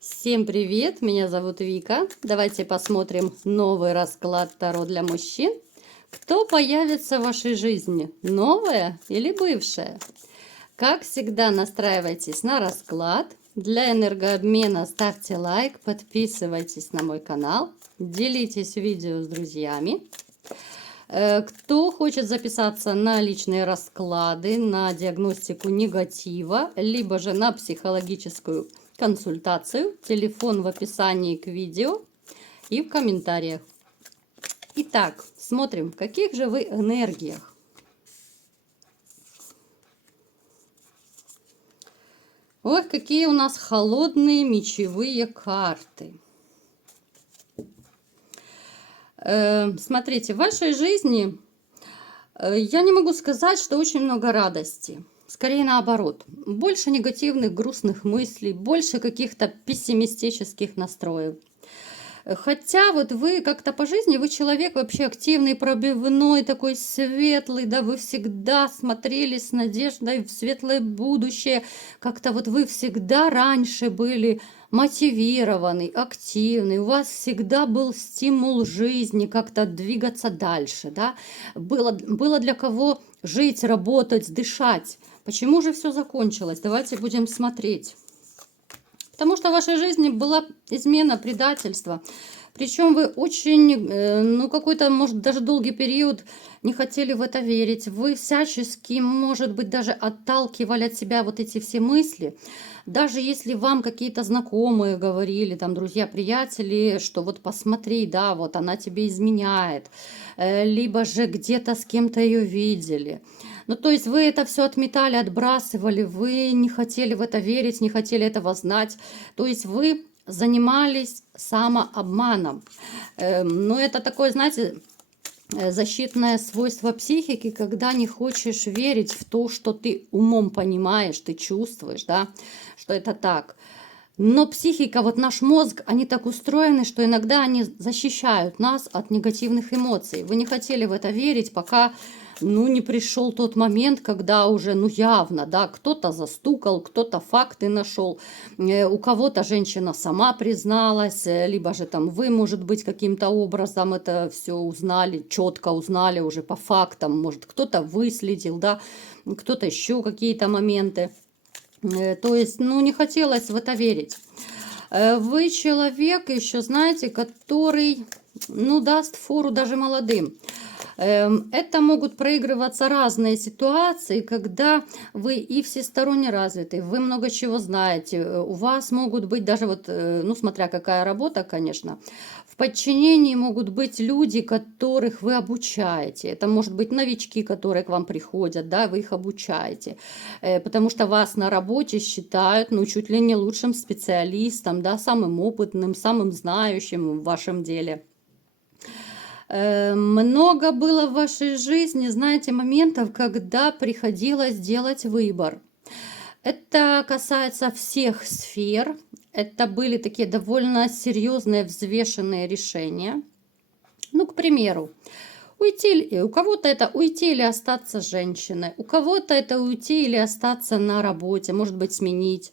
Всем привет, меня зовут Вика. Давайте посмотрим новый расклад Таро для мужчин. Кто появится в вашей жизни, новое или бывшее? Как всегда, настраивайтесь на расклад. Для энергообмена ставьте лайк, подписывайтесь на мой канал, делитесь видео с друзьями. Кто хочет записаться на личные расклады, на диагностику негатива, либо же на психологическую консультацию, телефон в описании к видео и в комментариях. Итак, смотрим, в каких же вы энергиях. Ох, какие у нас холодные мечевые карты. Смотрите, в вашей жизни я не могу сказать, что очень много радости. Скорее наоборот. Больше негативных, грустных мыслей, больше каких-то пессимистических настроев. Хотя вот вы как-то по жизни, вы человек вообще активный, пробивной, такой светлый, да, вы всегда смотрели с надеждой в светлое будущее. Как-то вот вы всегда раньше были мотивированный, активный, у вас всегда был стимул жизни как-то двигаться дальше, да. Было для кого жить, работать, дышать. Почему же все закончилось? Давайте будем смотреть. Потому что в вашей жизни была измена, предательство. Причем вы очень, какой-то, может, даже долгий период не хотели в это верить. Вы всячески, может быть, даже отталкивали от себя вот эти все мысли. Даже если вам какие-то знакомые говорили, там, друзья, приятели, что вот посмотри, да, вот она тебе изменяет. Либо же где-то с кем-то ее видели. Ну, то есть вы это все отметали, отбрасывали, вы не хотели в это верить, не хотели этого знать. То есть вы занимались самообманом. Но это такое, знаете, защитное свойство психики, когда не хочешь верить в то, что ты умом понимаешь, ты чувствуешь, да, что это так. Но психика, вот наш мозг, они так устроены, что иногда они защищают нас от негативных эмоций. Вы не хотели в это верить, пока не пришел тот момент, когда уже, явно, да, кто-то застукал, кто-то факты нашел, у кого-то женщина сама призналась, либо же там вы, может быть, каким-то образом это все узнали, четко узнали уже по фактам, может, кто-то выследил, да, кто-то еще какие-то моменты. То есть, не хотелось в это верить. Вы человек еще, знаете, который, даст фору даже молодым. Это могут проигрываться разные ситуации, когда вы и всесторонне развиты, вы много чего знаете, у вас могут быть даже смотря какая работа, конечно, в подчинении могут быть люди, которых вы обучаете. Это может быть новички, которые к вам приходят, да, вы их обучаете, потому что вас на работе считают, чуть ли не лучшим специалистом, да, самым опытным, самым знающим в вашем деле. Много было в вашей жизни, знаете, моментов, когда приходилось делать выбор. Это касается всех сфер. Это были такие довольно серьезные, взвешенные решения. К примеру, у кого-то это уйти или остаться женщиной, у кого-то это уйти или остаться на работе, может быть, сменить.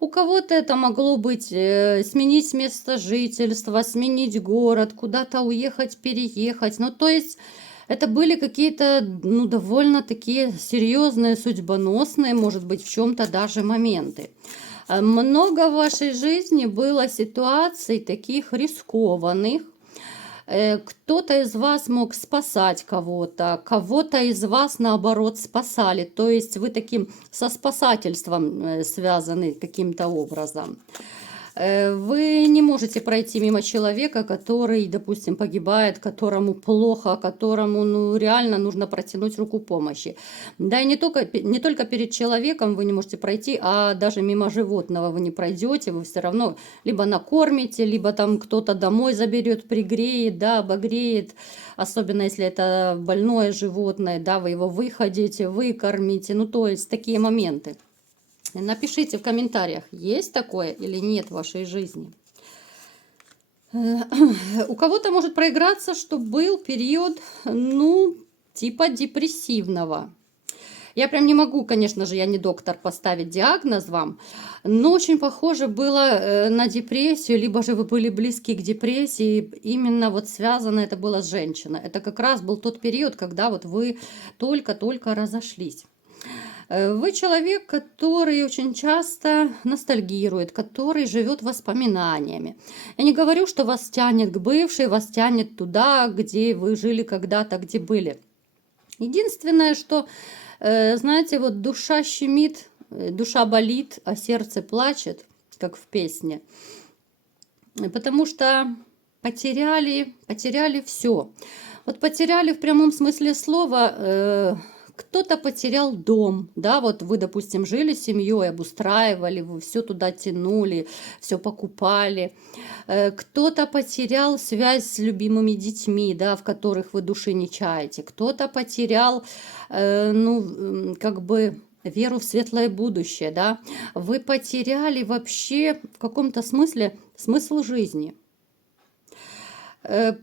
У кого-то это могло быть сменить место жительства, сменить город, куда-то уехать, переехать. То есть это были какие-то, довольно такие серьезные, судьбоносные, может быть, в чем-то даже моменты. Много в вашей жизни было ситуаций таких рискованных. Кто-то из вас мог спасать кого-то, кого-то из вас, наоборот, спасали. То есть вы таким со спасательством связаны каким-то образом. Вы не можете пройти мимо человека, который, допустим, погибает, которому плохо, которому реально нужно протянуть руку помощи. Да и не только перед человеком вы не можете пройти, а даже мимо животного вы не пройдете, вы все равно либо накормите, либо там кто-то домой заберет, пригреет, да, обогреет. Особенно если это больное животное, да, вы его выходите, выкормите, то есть такие моменты. Напишите в комментариях, есть такое или нет в вашей жизни. У кого-то может проиграться, что был период, типа депрессивного. Я прям не могу, конечно же, я не доктор, поставить диагноз вам, но очень похоже было на депрессию, либо же вы были близки к депрессии, именно вот связано это было с женщиной. Это как раз был тот период, когда вот вы только-только разошлись. Вы человек, который очень часто ностальгирует, который живет воспоминаниями. Я не говорю, что вас тянет к бывшей, вас тянет туда, где вы жили когда-то, где были. Единственное, что, знаете, вот душа щемит, душа болит, а сердце плачет, как в песне. Потому что потеряли все. Вот потеряли в прямом смысле слова. Кто-то потерял дом, да, вот вы, допустим, жили с семьей, обустраивали, вы все туда тянули, все покупали. Кто-то потерял связь с любимыми детьми, да, в которых вы души не чаете. Кто-то потерял, ну, как бы веру в светлое будущее, да. Вы потеряли вообще в каком-то смысле смысл жизни.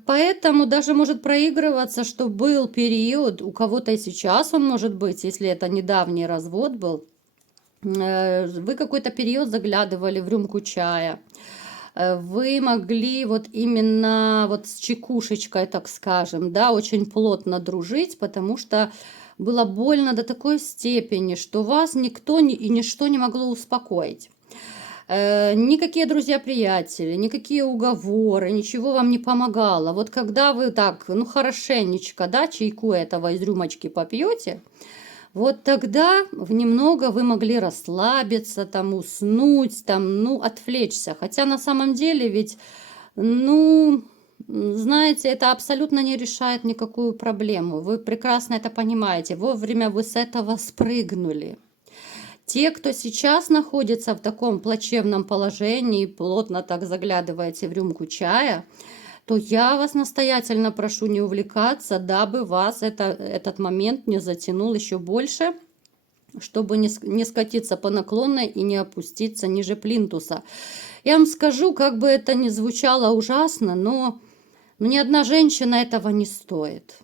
Поэтому даже может проигрываться, что был период, у кого-то и сейчас он может быть, если это недавний развод был, вы какой-то период заглядывали в рюмку чая, вы могли вот именно вот с чекушечкой, так скажем, да, очень плотно дружить, потому что было больно до такой степени, что вас никто и ничто не могло успокоить. Никакие друзья-приятели, никакие уговоры, ничего вам не помогало. Вот когда вы так, ну хорошенечко, да, чайку этого из рюмочки попьете, вот тогда немного вы могли расслабиться, там, уснуть, там, ну, отвлечься. Хотя на самом деле ведь, ну, знаете, это абсолютно не решает никакую проблему. Вы прекрасно это понимаете. Вовремя вы с этого спрыгнули. Те, кто сейчас находится в таком плачевном положении, плотно так заглядываете в рюмку чая, то я вас настоятельно прошу не увлекаться, дабы вас этот момент не затянул еще больше, чтобы не скатиться по наклонной и не опуститься ниже плинтуса. Я вам скажу, как бы это ни звучало ужасно, но ни одна женщина этого не стоит.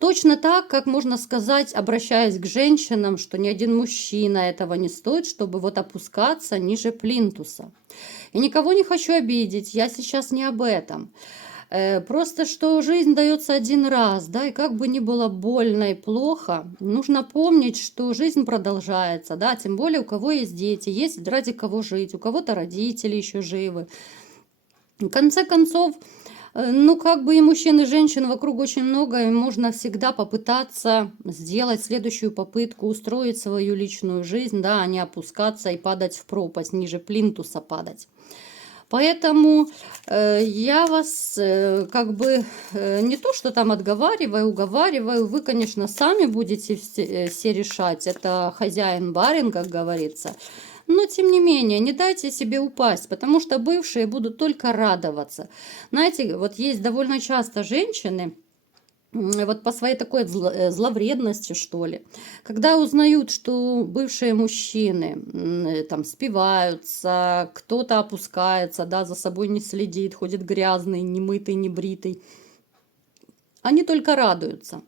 Точно так, как можно сказать, обращаясь к женщинам, что ни один мужчина этого не стоит, чтобы вот опускаться ниже плинтуса. Я никого не хочу обидеть, я сейчас не об этом. Просто что жизнь дается один раз, да, и как бы ни было больно и плохо, нужно помнить, что жизнь продолжается, да, тем более у кого есть дети, есть ради кого жить, у кого-то родители еще живы. В конце концов, ну, как бы и мужчин, и женщин вокруг очень много, и можно всегда попытаться сделать следующую попытку, устроить свою личную жизнь, да, а не опускаться и падать в пропасть, ниже плинтуса падать. Поэтому я вас как бы не то, что там отговариваю, уговариваю, вы, конечно, сами будете все решать, это хозяин-барин, как говорится. Но, тем не менее, не дайте себе упасть, потому что бывшие будут только радоваться. Знаете, вот есть довольно часто женщины, вот по своей такой зловредности, что ли, когда узнают, что бывшие мужчины там спиваются, кто-то опускается, да, за собой не следит, ходит грязный, немытый, небритый, они только радуются.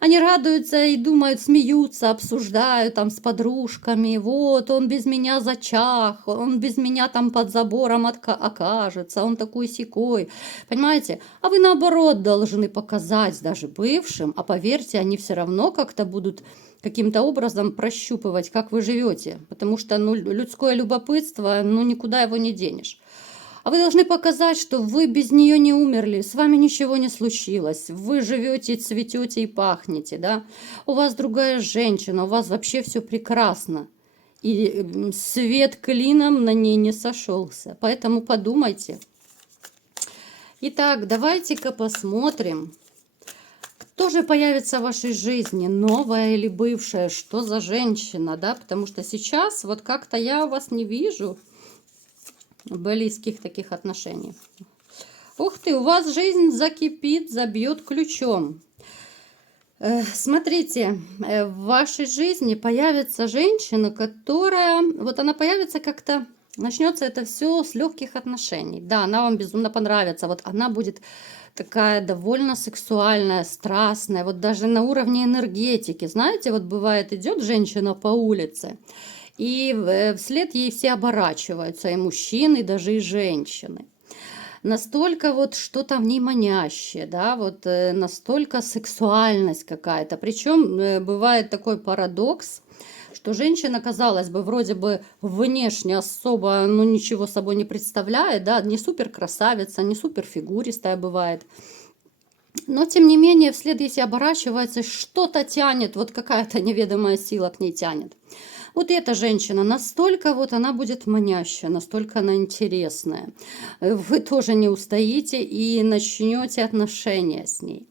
Они радуются и думают, смеются, обсуждают там с подружками. Вот, он без меня зачах, он без меня там под забором окажется, он такой-сякой. Понимаете? А вы наоборот должны показать даже бывшим, а поверьте, они все равно как-то будут каким-то образом прощупывать, как вы живете. Потому что ну, людское любопытство, ну никуда его не денешь. А вы должны показать, что вы без нее не умерли, с вами ничего не случилось, вы живете, цветете и пахнете, да? У вас другая женщина, у вас вообще все прекрасно. И свет клином на ней не сошелся. Поэтому подумайте. Итак, давайте-ка посмотрим, кто же появится в вашей жизни, новая или бывшая, что за женщина, да? Потому что сейчас вот как-то я вас не вижу близких таких отношений. Ух ты, у вас жизнь закипит, забьет ключом. Смотрите, в вашей жизни появится женщина, которая, вот она появится как-то Начнется это все с легких отношений. Да, она вам безумно понравится. Вот она будет такая довольно сексуальная, страстная, вот даже на уровне энергетики. Знаете, вот бывает, идет женщина по улице, и вслед ей все оборачиваются, и мужчины, и даже и женщины. Настолько вот что-то в ней манящее, да, вот настолько сексуальность какая-то. Причем бывает такой парадокс, что женщина, казалось бы, вроде бы внешне особо, ну, ничего собой не представляет, да, не супер красавица, не супер фигуристая бывает. Но, тем не менее, вслед, если оборачивается, что-то тянет, вот какая-то неведомая сила к ней тянет. Вот эта женщина, настолько вот она будет манящая, настолько она интересная. Вы тоже не устоите и начнете отношения с ней.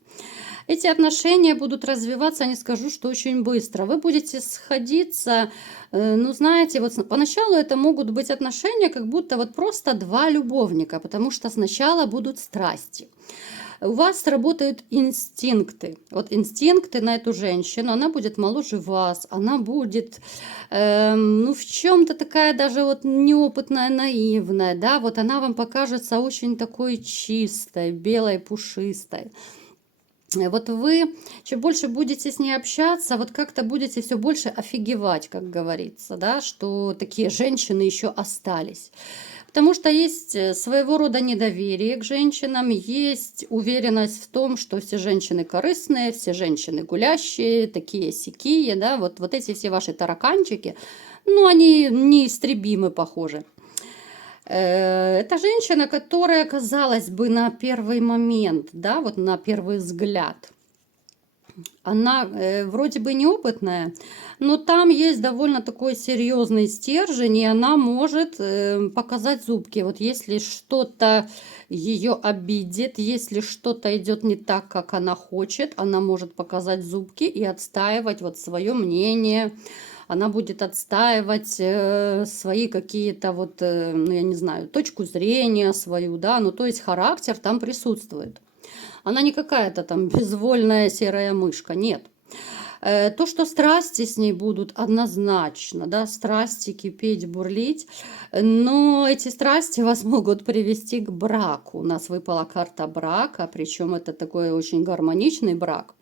Эти отношения будут развиваться, не скажу, что очень быстро. Вы будете сходиться, ну, знаете, вот поначалу это могут быть отношения, как будто вот просто два любовника, потому что сначала будут страсти. У вас работают инстинкты. Вот инстинкты на эту женщину, она будет моложе вас, она будет, ну, в чем-то такая даже вот неопытная, наивная, да, вот она вам покажется очень такой чистой, белой, пушистой. Вот вы, чем больше будете с ней общаться, вот как-то будете все больше офигевать, как говорится, да, что такие женщины еще остались. Потому что есть своего рода недоверие к женщинам, есть уверенность в том, что все женщины корыстные, все женщины гулящие, такие-сякие, да, вот эти все ваши тараканчики, ну, они неистребимы, похоже. Это женщина, которая, казалось бы, на первый момент, да, вот на первый взгляд, она вроде бы неопытная, но там есть довольно такой серьезный стержень, и она может показать зубки. Вот если что-то ее обидит, если что-то идет не так, как она хочет, она может показать зубки и отстаивать вот свое мнение. Она будет отстаивать свои какие-то вот, ну, я не знаю, точку зрения свою, да, ну, то есть характер там присутствует. Она не какая-то там безвольная серая мышка, нет. То, что страсти с ней будут однозначно, да, страсти кипеть, бурлить, но эти страсти вас могут привести к браку. У нас выпала карта брака, причем это такой очень гармоничный брак.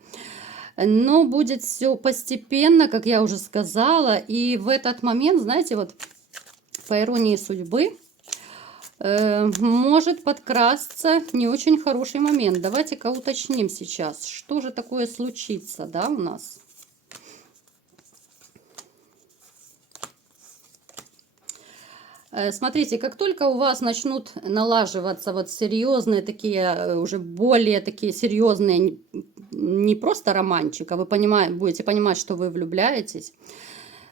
Но будет все постепенно, как я уже сказала, и в этот момент, знаете, вот по иронии судьбы, может подкрасться не очень хороший момент. Давайте-ка уточним сейчас, что же такое случится, да, у нас. Смотрите, как только у вас начнут налаживаться вот серьезные такие, уже более такие серьезные, не просто романчик, а вы будете понимать, что вы влюбляетесь,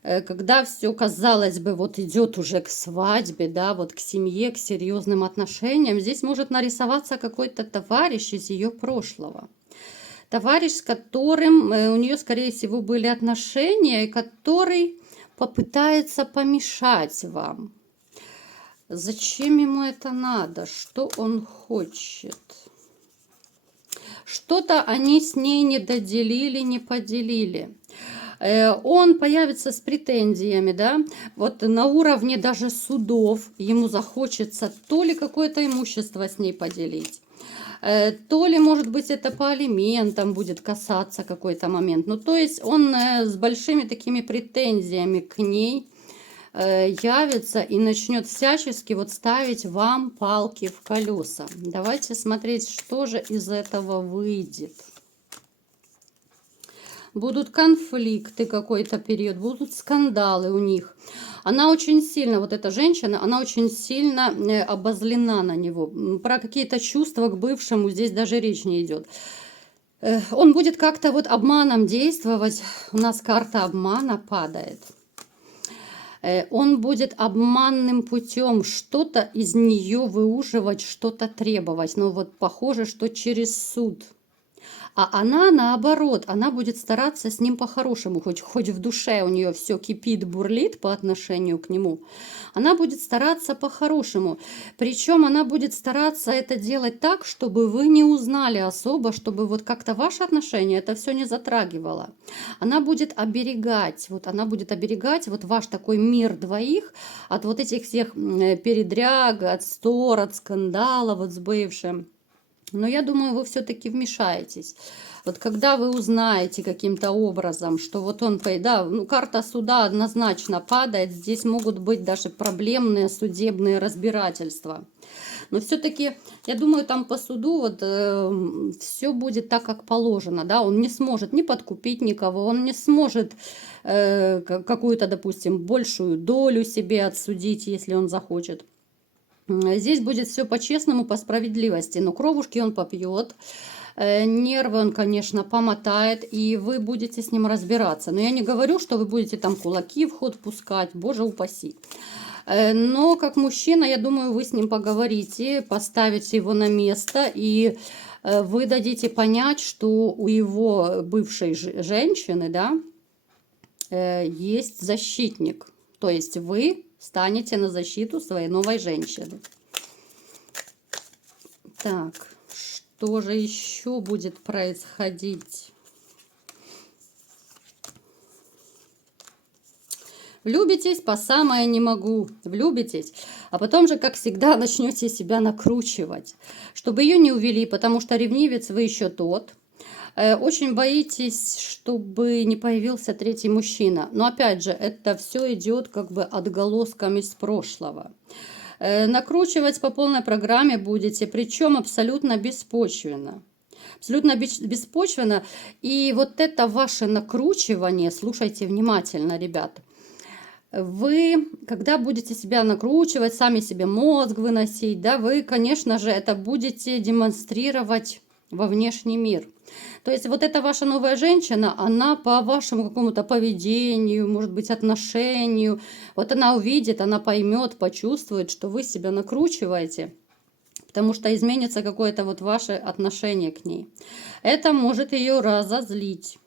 когда все, казалось бы, вот идет уже к свадьбе, да, вот к семье, к серьезным отношениям, здесь может нарисоваться какой-то товарищ из ее прошлого. Товарищ, с которым у нее, скорее всего, были отношения, и который попытается помешать вам. Зачем ему это надо? Что он хочет? Что-то они с ней не доделили, не поделили. Он появится с претензиями, да, вот на уровне даже судов ему захочется то ли какое-то имущество с ней поделить, то ли, может быть, это по алиментам будет касаться какой-то момент. Ну, то есть он с большими такими претензиями к ней явится и начнет всячески вот ставить вам палки в колеса. Давайте смотреть, что же из этого выйдет. Будут конфликты какой-то период, будут скандалы у них. Она очень сильно, вот эта женщина, она очень сильно обозлена на него. Про какие-то чувства к бывшему здесь даже речь не идет. Он будет как-то вот обманом действовать. У нас карта обмана падает. Он будет обманным путем что-то из нее выуживать, что-то требовать. Но вот похоже, что через суд. А она наоборот, она будет стараться с ним по-хорошему, хоть в душе у нее все кипит, бурлит по отношению к нему. Она будет стараться по-хорошему. Причем она будет стараться это делать так, чтобы вы не узнали особо, чтобы вот как-то ваши отношения это все не затрагивало. Она будет оберегать вот ваш такой мир двоих от вот этих всех передряг, от ссор, от скандала вот с бывшим. Но я думаю, вы все-таки вмешаетесь. Вот когда вы узнаете каким-то образом, что вот он, да, ну, карта суда однозначно падает, здесь могут быть даже проблемные судебные разбирательства. Но все-таки, я думаю, там по суду вот все будет так, как положено, да, он не сможет ни подкупить никого, он не сможет какую-то, допустим, большую долю себе отсудить, если он захочет. Здесь будет все по-честному, по справедливости, но кровушки он попьет, нервы он, конечно, помотает, и вы будете с ним разбираться. Но я не говорю, что вы будете там кулаки в ход пускать, боже упаси. Но как мужчина, я думаю, вы с ним поговорите, поставите его на место, и вы дадите понять, что у его бывшей женщины, да, есть защитник. То есть вы станете на защиту своей новой женщины. Так, что же еще будет происходить? Влюбитесь по самое не могу, влюбитесь, а потом же, как всегда, начнете себя накручивать, чтобы ее не увели, потому что ревнивец вы еще тот. Очень боитесь, чтобы не появился третий мужчина. Но опять же, это все идет как бы отголосками из прошлого. Накручивать по полной программе будете, причем абсолютно беспочвенно. Абсолютно беспочвенно. И вот это ваше накручивание, слушайте внимательно, ребят. Вы, когда будете себя накручивать, сами себе мозг выносить, да, вы, конечно же, это будете демонстрировать во внешний мир. То есть вот эта ваша новая женщина, она по вашему какому-то поведению, может быть, отношению, вот она увидит, она поймет, почувствует, что вы себя накручиваете, потому что изменится какое-то вот ваше отношение к ней. Это может ее разозлить.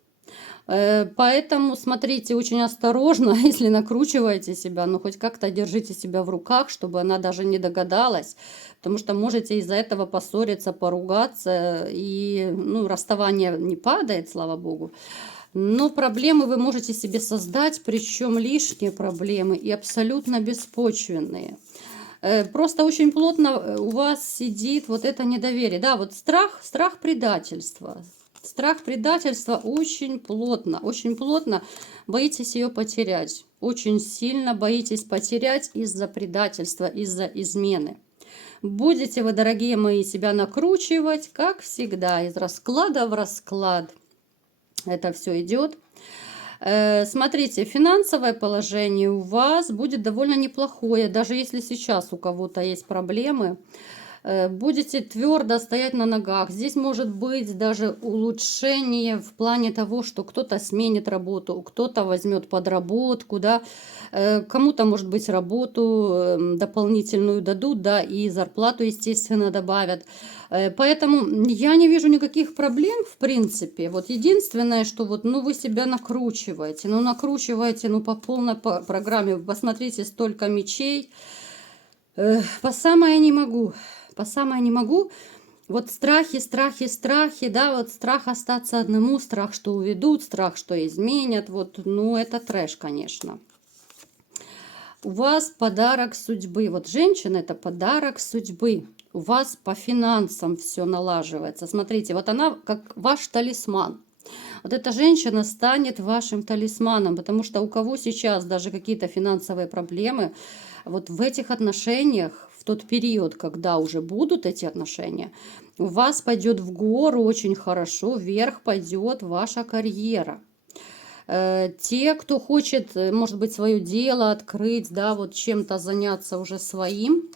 Поэтому смотрите очень осторожно, если накручиваете себя, но хоть как-то держите себя в руках, чтобы она даже не догадалась, потому что можете из-за этого поссориться, поругаться, и ну, расставание не падает, слава богу. Но проблемы вы можете себе создать, причем лишние проблемы и абсолютно беспочвенные. Просто очень плотно у вас сидит вот это недоверие. Да, вот страх предательства. Страх предательства очень плотно боитесь ее потерять. Очень сильно боитесь потерять из-за предательства, из-за измены. Будете вы, дорогие мои, себя накручивать, как всегда, из расклада в расклад. Это все идет. Смотрите, финансовое положение у вас будет довольно неплохое, даже если сейчас у кого-то есть проблемы. Будете твердо стоять на ногах. Здесь может быть даже улучшение в плане того, что кто-то сменит работу, кто-то возьмет подработку, да, кому-то, может быть, работу дополнительную дадут, да, и зарплату, естественно, добавят. Поэтому я не вижу никаких проблем, в принципе. Вот единственное, что вот, ну, вы себя накручиваете, ну, по полной программе. Посмотрите, столько мечей. По самое не могу. По самое не могу. Вот страхи, да, вот страх остаться одному, страх, что уведут, страх, что изменят, вот, ну, это трэш, конечно. У вас подарок судьбы, вот женщина – это подарок судьбы. У вас по финансам все налаживается. Смотрите, вот она как ваш талисман. Вот эта женщина станет вашим талисманом, потому что у кого сейчас даже какие-то финансовые проблемы, вот в этих отношениях, в тот период, когда уже будут эти отношения, у вас пойдет в гору очень хорошо, вверх пойдет ваша карьера. Те, кто хочет, может быть, свое дело открыть, да, вот чем-то заняться уже своим,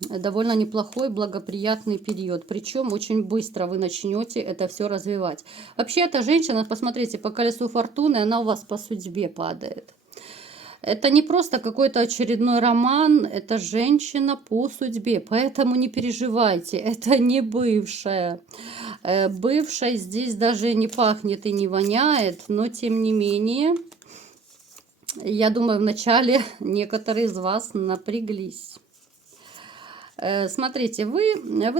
довольно неплохой, благоприятный период. Причем очень быстро вы начнете это все развивать. Вообще, эта женщина, посмотрите, по колесу фортуны, она у вас по судьбе падает. Это не просто какой-то очередной роман, это женщина по судьбе. Поэтому не переживайте, это не бывшая. Бывшей здесь даже не пахнет и не воняет, но тем не менее, я думаю, вначале некоторые из вас напряглись. Смотрите, вы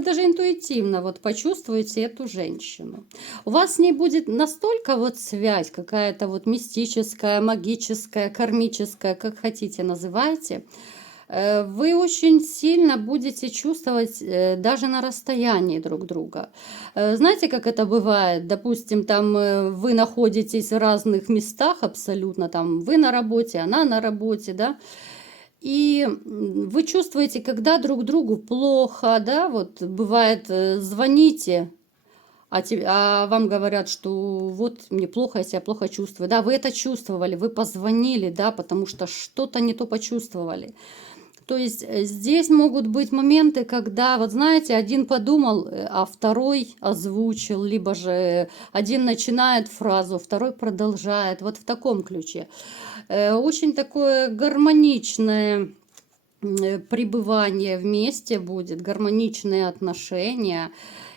даже интуитивно вот почувствуете эту женщину. У вас с ней будет настолько вот связь какая-то вот мистическая, магическая, кармическая, как хотите называйте. Вы очень сильно будете чувствовать даже на расстоянии друг друга. Знаете, как это бывает? Допустим, там вы находитесь в разных местах абсолютно, там вы на работе, она на работе, да, и вы чувствуете, когда друг другу плохо, да, вот бывает, звоните, а вам говорят, что вот мне плохо, я себя плохо чувствую. Да, вы это чувствовали, вы позвонили, да, потому что что-то не то почувствовали. То есть здесь могут быть моменты, когда, вот знаете, один подумал, а второй озвучил, либо же один начинает фразу, второй продолжает, вот в таком ключе. Очень такое гармоничное пребывание вместе будет, гармоничные отношения.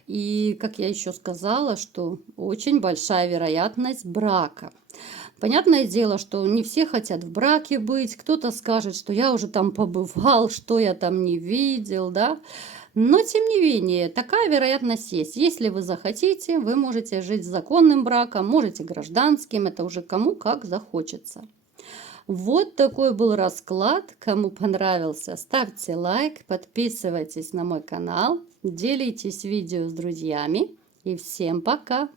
И, как я еще сказала, что очень большая вероятность брака. Понятное дело, что не все хотят в браке быть, кто-то скажет, что я уже там побывал, что я там не видел, да. Но, тем не менее, такая вероятность есть. Если вы захотите, вы можете жить законным браком, можете гражданским, это уже кому как захочется. Вот такой был расклад. Кому понравился, ставьте лайк, подписывайтесь на мой канал, делитесь видео с друзьями. И всем пока!